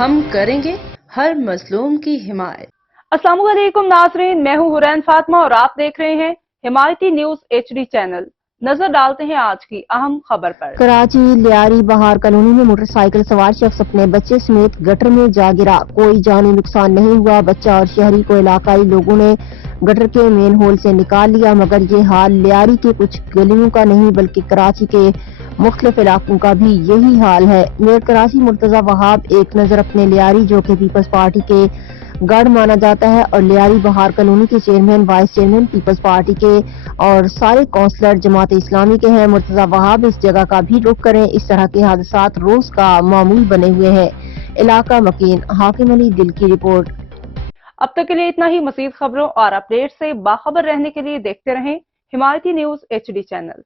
ہم کریں گے ہر مظلوم کی حمایت۔ السلام علیکم ناظرین، میں ہوں حورین فاطمہ اور آپ دیکھ رہے ہیں حمایتی نیوز HD چینل۔ نظر ڈالتے ہیں آج کی اہم خبر پر۔ کراچی لیاری بہار کالونی میں موٹر سائیکل سوار شخص اپنے بچے سمیت گٹر میں جا گرا، کوئی جانی نقصان نہیں ہوا۔ بچہ اور شہری کو علاقائی لوگوں نے گٹر کے مین ہول سے نکال لیا، مگر یہ حال لیاری کے کچھ گلیوں کا نہیں بلکہ کراچی کے مختلف علاقوں کا بھی یہی حال ہے۔ میئر کراچی مرتضی وہاب ایک نظر اپنے لیاری، جو کہ پیپلز پارٹی کے گڑھ مانا جاتا ہے، اور لیاری بہار کالونی کے chairman, vice chairman Peoples Party کے اور سارے کونسلر جماعت اسلامی کے ہیں۔ مرتضی وہاب اس جگہ کا بھی رخ کریں، اس طرح کے حادثات روز کا معمول بنے ہوئے ہیں۔ علاقہ مکین، حاکم علی دل کی رپورٹ۔ اب تک کے لیے اتنا ہی۔ مزید خبروں اور اپڈیٹ سے باخبر رہنے کے لیے دیکھتے رہیں حمایتی نیوز HD چینل۔